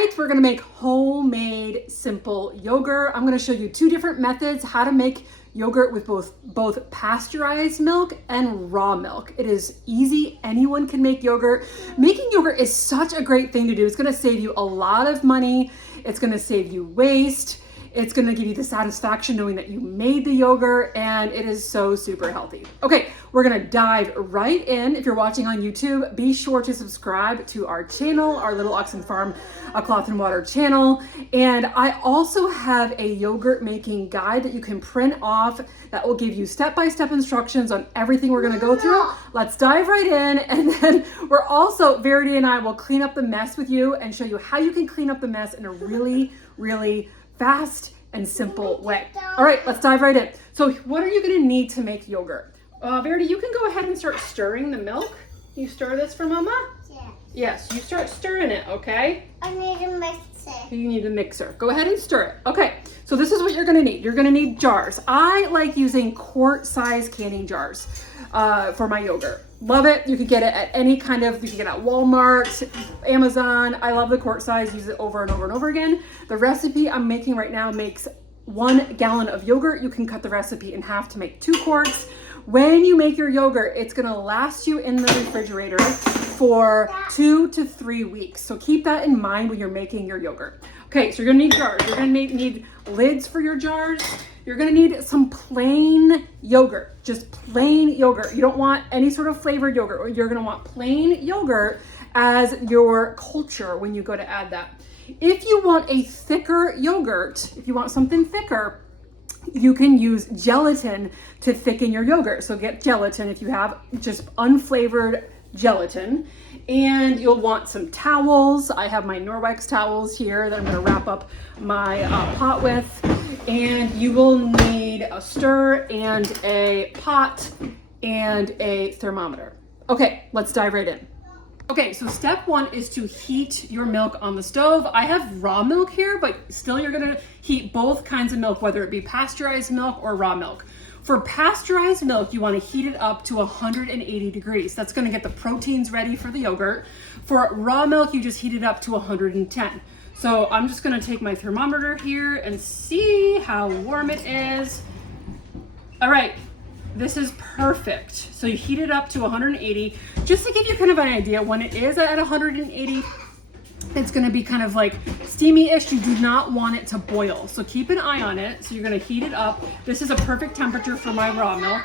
right, we're gonna make homemade simple yogurt. I'm gonna show you two different methods how to make yogurt with both pasteurized milk and raw milk. It is easy, anyone can make yogurt. Making yogurt is such a great thing to do. It's gonna save you a lot of money. It's gonna save you waste. It's gonna give you the satisfaction knowing that you made the yogurt, and it is so super healthy. Okay, we're gonna dive right in. If you're watching on YouTube, be sure to subscribe to our channel, our Little Oxen Farm, a Cloth and Water channel. And I also have a yogurt making guide that you can print off that will give you step-by-step instructions on everything we're gonna go through. Let's dive right in. And then we're also, Verity and I will clean up the mess with you and show you how you can clean up the mess in a really, really fast and simple way. All right, let's dive right in. So what are you gonna need to make yogurt? Verity, you can go ahead and start stirring the milk. You stir this for Mama? Yeah. Yes, you start stirring it, okay? I need a mixer. You need a mixer. Go ahead and stir it. Okay, so this is what you're gonna need. You're gonna need jars. I like using quart-sized canning jars for my yogurt. Love it. You could get it at any kind of, you can get it at Walmart, Amazon. I love the quart size, use it over and over and over again. The recipe I'm making right now makes 1 gallon of yogurt. You can cut the recipe in half to make 2 quarts. When you make your yogurt, it's gonna last you in the refrigerator for 2 to 3 weeks. So keep that in mind when you're making your yogurt. Okay, so you're gonna need jars. You're gonna need lids for your jars. You're gonna need some plain yogurt, just plain yogurt. You don't want any sort of flavored yogurt. You're gonna want plain yogurt as your culture when you go to add that. If you want a thicker yogurt, if you want something thicker, you can use gelatin to thicken your yogurt. So get gelatin if you have just unflavored gelatin. And you'll want some towels. I have my Norwex towels here that I'm gonna wrap up my pot with. And you will need a stir and a pot and a thermometer. Okay, let's dive right in. Okay, so step 1 is to heat your milk on the stove. I have raw milk here, but still you're gonna heat both kinds of milk, whether it be pasteurized milk or raw milk. For pasteurized milk, you wanna heat it up to 180 degrees. That's gonna get the proteins ready for the yogurt. For raw milk, you just heat it up to 110. So I'm just gonna take my thermometer here and see how warm it is. All right, this is perfect. So you heat it up to 180. Just to give you kind of an idea, when it is at 180, it's gonna be kind of like steamy-ish. You do not want it to boil. So keep an eye on it. So you're gonna heat it up. This is a perfect temperature for my raw milk.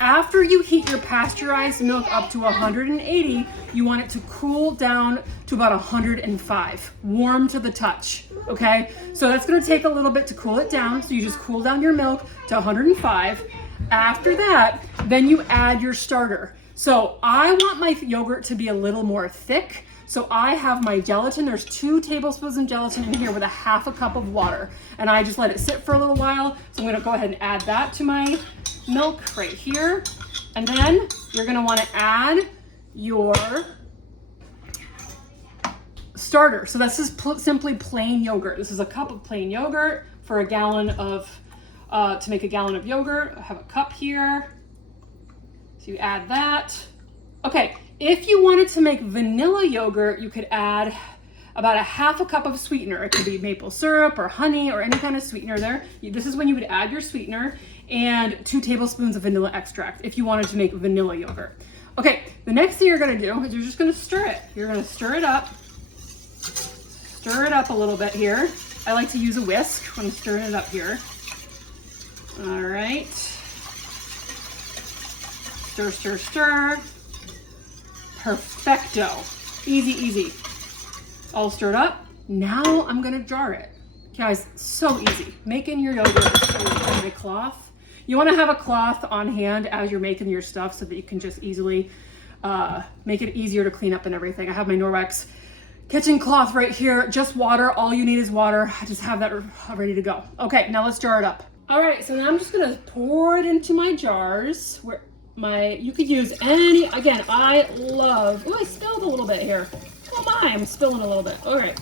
After you heat your pasteurized milk up to 180, you want it to cool down to about 105, warm to the touch, okay? So that's gonna take a little bit to cool it down. So you just cool down your milk to 105. After that, then you add your starter. So I want my yogurt to be a little more thick. So I have my gelatin. There's 2 tablespoons of gelatin in here with a half a cup of water. And I just let it sit for a little while. So I'm gonna go ahead and add that to my milk right here. And then you're gonna wanna add your starter. So this is simply plain yogurt. This is a cup of plain yogurt for a gallon of, to make a gallon of yogurt. I have a cup here. So you add that. Okay, if you wanted to make vanilla yogurt, you could add about a half a cup of sweetener. It could be maple syrup or honey or any kind of sweetener there. This is when you would add your sweetener, and 2 tablespoons of vanilla extract if you wanted to make vanilla yogurt. Okay, the next thing you're gonna do is you're just gonna stir it. You're gonna stir it up a little bit here. I like to use a whisk when I'm stirring it up here. All right. Stir, stir, stir. Perfecto. Easy, easy. All stirred up. Now I'm gonna jar it. Guys, so easy. Making your yogurt is so easy. My cloth. You wanna have a cloth on hand as you're making your stuff so that you can just easily make it easier to clean up and everything. I have my Norwex kitchen cloth right here. Just water. All you need is water. I just have that ready to go. Okay, now let's jar it up. All right, so now I'm just gonna pour it into my jars. You could use any, again, I love, oh, I spilled a little bit here. Oh my, I'm spilling a little bit. All right.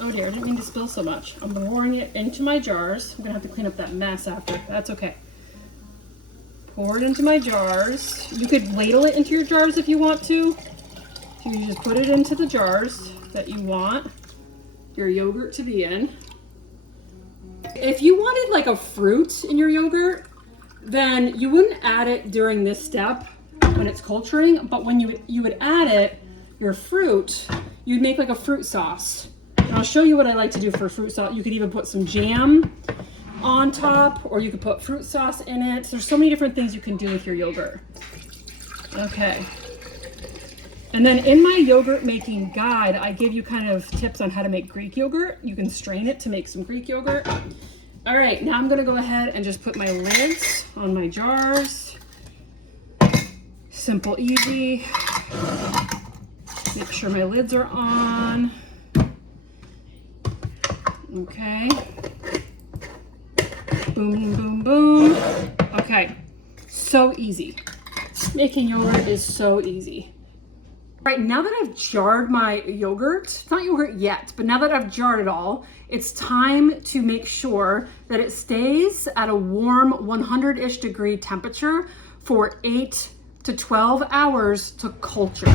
Oh dear, I didn't mean to spill so much. I'm pouring it into my jars. I'm gonna have to clean up that mess after. That's okay. Pour it into my jars. You could ladle it into your jars if you want to. So you just put it into the jars that you want your yogurt to be in. If you wanted like a fruit in your yogurt, then you wouldn't add it during this step when it's culturing, but when you would add it, your fruit, you'd make like a fruit sauce. And I'll show you what I like to do for fruit sauce. You could even put some jam on top, or you could put fruit sauce in it. There's so many different things you can do with your yogurt. Okay. And then in my yogurt making guide, I give you kind of tips on how to make Greek yogurt. You can strain it to make some Greek yogurt. All right, now I'm gonna go ahead and just put my lids on my jars. Simple, easy. Make sure my lids are on. Okay. Boom, boom, boom. Okay, so easy. Making yogurt is so easy. All right, now that I've jarred my yogurt, it's not yogurt yet, but now that I've jarred it all, it's time to make sure that it stays at a warm 100-ish degree temperature for 8 to 12 hours to culture.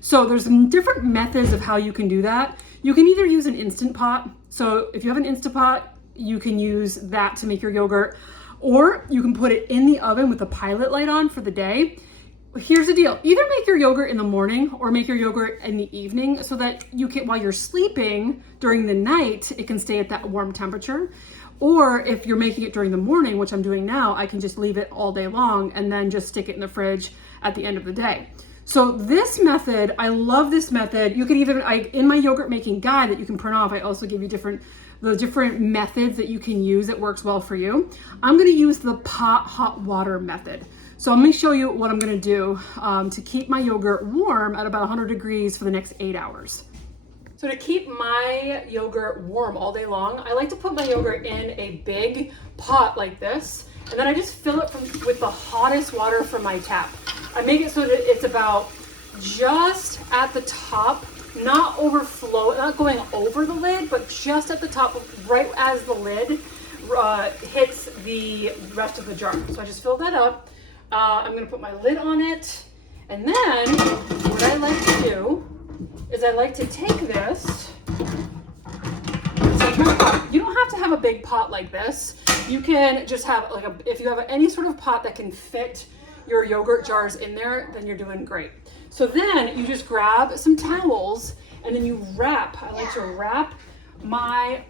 So there's some different methods of how you can do that. You can either use an Instant Pot. So if you have an Instant Pot, you can use that to make your yogurt, or you can put it in the oven with a pilot light on for the day. Here's the deal. Either make your yogurt in the morning or make your yogurt in the evening so that you can, while you're sleeping during the night, it can stay at that warm temperature. Or if you're making it during the morning, which I'm doing now, I can just leave it all day long and then just stick it in the fridge at the end of the day. So this method, I love this method. You can even, in my yogurt making guide that you can print off, I also give you the different methods that you can use that works well for you. I'm gonna use the pot hot water method. So I'm gonna show you what I'm gonna do to keep my yogurt warm at about 100 degrees for the next 8 hours. So to keep my yogurt warm all day long, I like to put my yogurt in a big pot like this, and then I just fill it with the hottest water from my tap. I make it so that it's about just at the top, not overflow, not going over the lid, but just at the top, right as the lid hits the rest of the jar. So I just fill that up. I'm gonna put my lid on it, and then what I like to do is I like to take this. You don't have to have a big pot like this. You can just have like if you have any sort of pot that can fit your yogurt jars in there, then you're doing great. So then you just grab some towels and then you wrap. I like to wrap my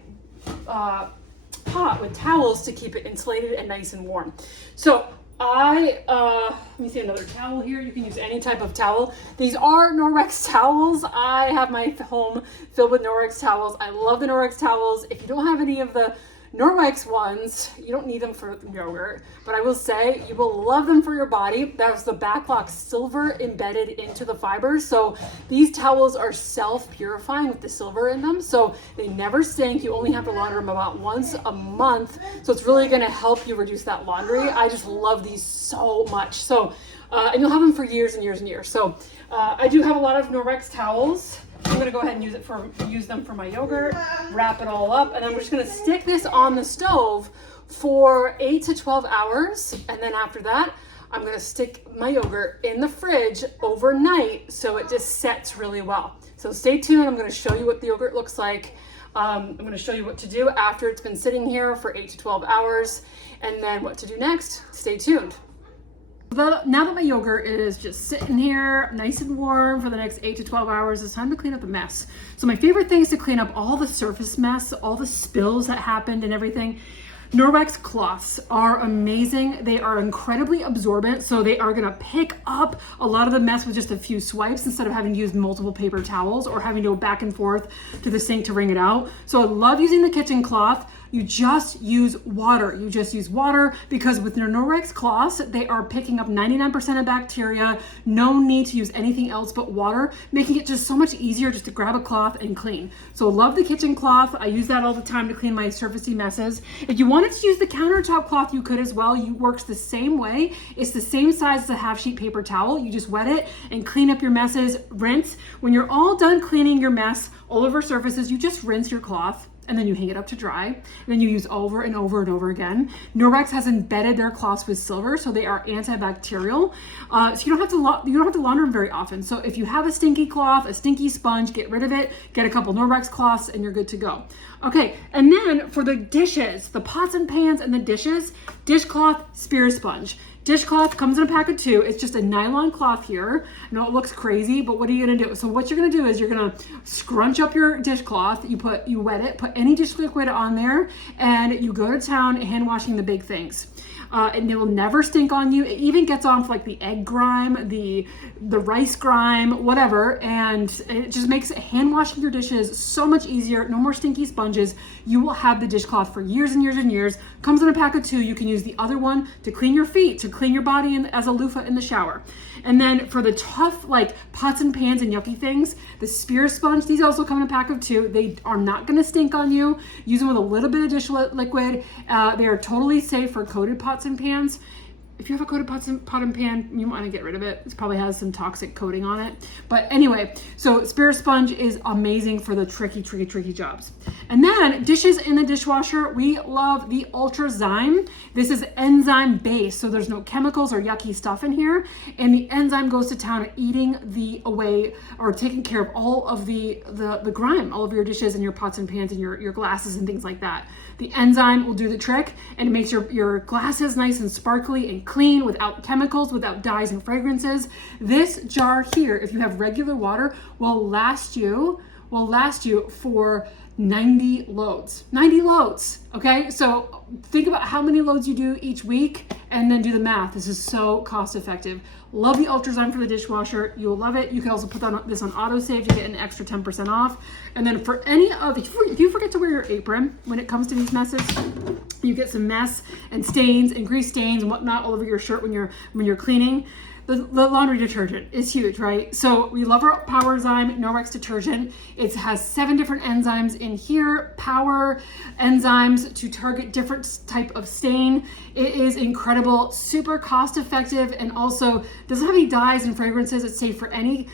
pot with towels to keep it insulated and nice and warm. So let me see another towel here. You can use any type of towel. These are Norwex towels. I have my home filled with Norwex towels. I love the Norwex towels. If you don't have any of the Norwex ones, you don't need them for yogurt, but I will say you will love them for your body. There's the backlock silver embedded into the fibers. So these towels are self-purifying with the silver in them. So they never stink. You only have to launder them about once a month. So it's really gonna help you reduce that laundry. I just love these so much. So, and you'll have them for years and years and years. So I do have a lot of Norwex towels. I'm gonna go ahead and use them for my yogurt, wrap it all up, and then we're just gonna stick this on the stove for 8 to 12 hours. And then after that, I'm gonna stick my yogurt in the fridge overnight so it just sets really well. So stay tuned. I'm gonna show you what the yogurt looks like. I'm gonna show you what to do after it's been sitting here for 8 to 12 hours, and then what to do next. Stay tuned. Now that my yogurt is just sitting here nice and warm for the next 8 to 12 hours, it's time to clean up the mess. So my favorite thing is to clean up all the surface mess, all the spills that happened and everything. Norwex cloths are amazing. They are incredibly absorbent, so they are gonna pick up a lot of the mess with just a few swipes instead of having to use multiple paper towels or having to go back and forth to the sink to wring it out. So I love using the kitchen cloth. You just use water. You just use water because with your Norwex cloths, they are picking up 99% of bacteria. No need to use anything else but water, making it just so much easier just to grab a cloth and clean. So love the kitchen cloth. I use that all the time to clean my surfacey messes. If you wanted to use the countertop cloth, you could as well. It works the same way. It's the same size as a half sheet paper towel. You just wet it and clean up your messes, rinse. When you're all done cleaning your mess all over surfaces, you just rinse your cloth and then you hang it up to dry, and then you use over and over and over again. Norwex has embedded their cloths with silver, so they are antibacterial. So you don't have to launder them very often. So if you have a stinky cloth, a stinky sponge, get rid of it, get a couple Norwex cloths, and you're good to go. Okay, and then for the dishes, the pots and pans and the dishes, dishcloth, spear sponge. Dishcloth comes in a pack of 2. It's just a nylon cloth here. I know it looks crazy, but what are you gonna do? So what you're gonna do is you're gonna scrunch up your dishcloth, you wet it, put any dish liquid on there, and you go to town hand washing the big things. And it will never stink on you. It even gets off like the egg grime, the rice grime, whatever, and it just makes hand washing your dishes so much easier. No more stinky sponges. You will have the dishcloth for years and years and years. Comes in a pack of 2. You can use the other one to clean your feet, to clean your body as a loofah in the shower. And then for the tough like pots and pans and yucky things, the spear sponge, these also come in a pack of 2. They are not gonna stink on you. Use them with a little bit of dish liquid. They are totally safe for coated pots and pans. If you have a coated pot and pan, you want to get rid of it. It probably has some toxic coating on it. But anyway, so spear sponge is amazing for the tricky jobs. And then dishes in the dishwasher, we love the Ultrazyme. This is enzyme based, so there's no chemicals or yucky stuff in here. And the enzyme goes to town at eating away or taking care of all of the grime, all of your dishes and your pots and pans and your glasses and things like that. The enzyme will do the trick, and it makes your glasses nice and sparkly and clean without chemicals, without dyes and fragrances. This jar here, if you have regular water, will last you for 90 loads. 90 loads, okay? So think about how many loads you do each week and then do the math. This is so cost effective. Love the Ultrazyme for the dishwasher. You'll love it. You can also put this on autosave to get an extra 10% off. And then for any of, if you forget to wear your apron when it comes to these messes, you get some mess and stains and grease stains and whatnot all over your shirt when you're cleaning. The laundry detergent is huge, right? So we love our Powerzyme Norwex detergent. It has 7 different enzymes in here, power enzymes to target different type of stain. It is incredible, super cost effective, and also doesn't have any dyes and fragrances. It's safe for any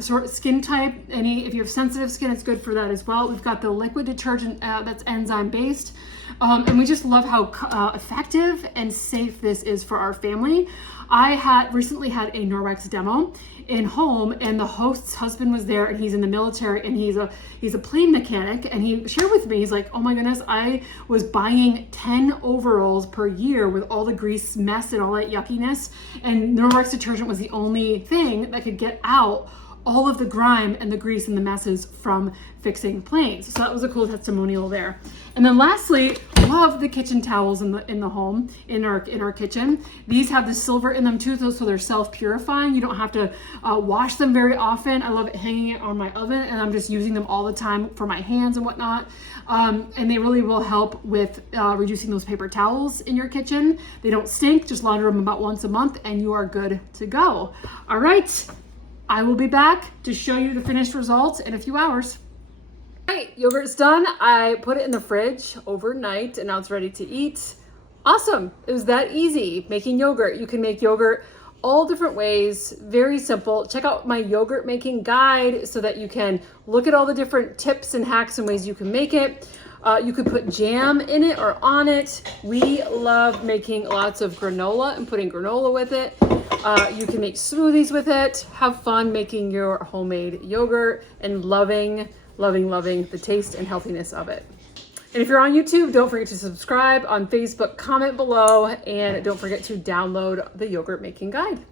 sort of skin type. If you have sensitive skin, it's good for that as well. We've got the liquid detergent that's enzyme based. And we just love how effective and safe this is for our family. I recently had a Norwex demo in home, and the host's husband was there, and he's in the military, and he's a plane mechanic, and he shared with me, he's like, oh my goodness, I was buying 10 overalls per year with all the grease mess and all that yuckiness, and Norwex detergent was the only thing that could get out all of the grime and the grease and the messes from fixing planes. So that was a cool testimonial there. And then lastly, love the kitchen towels in the home, in our kitchen. These have the silver in them too, so they're self-purifying. You don't have to wash them very often. I love it hanging it on my oven, and I'm just using them all the time for my hands and whatnot. And they really will help with reducing those paper towels in your kitchen. They don't stink, just launder them about once a month and you are good to go. All right. I will be back to show you the finished results in a few hours. All right, yogurt's done. I put it in the fridge overnight and now it's ready to eat. Awesome. It was that easy making yogurt. You can make yogurt all different ways, very simple. Check out my yogurt making guide so that you can look at all the different tips and hacks and ways you can make it. You could put jam in it or on it. We love making lots of granola and putting granola with it. You can make smoothies with it. Have fun making your homemade yogurt and loving the taste and healthiness of it. And if you're on YouTube, don't forget to subscribe. On Facebook, comment below, and don't forget to download the yogurt making guide.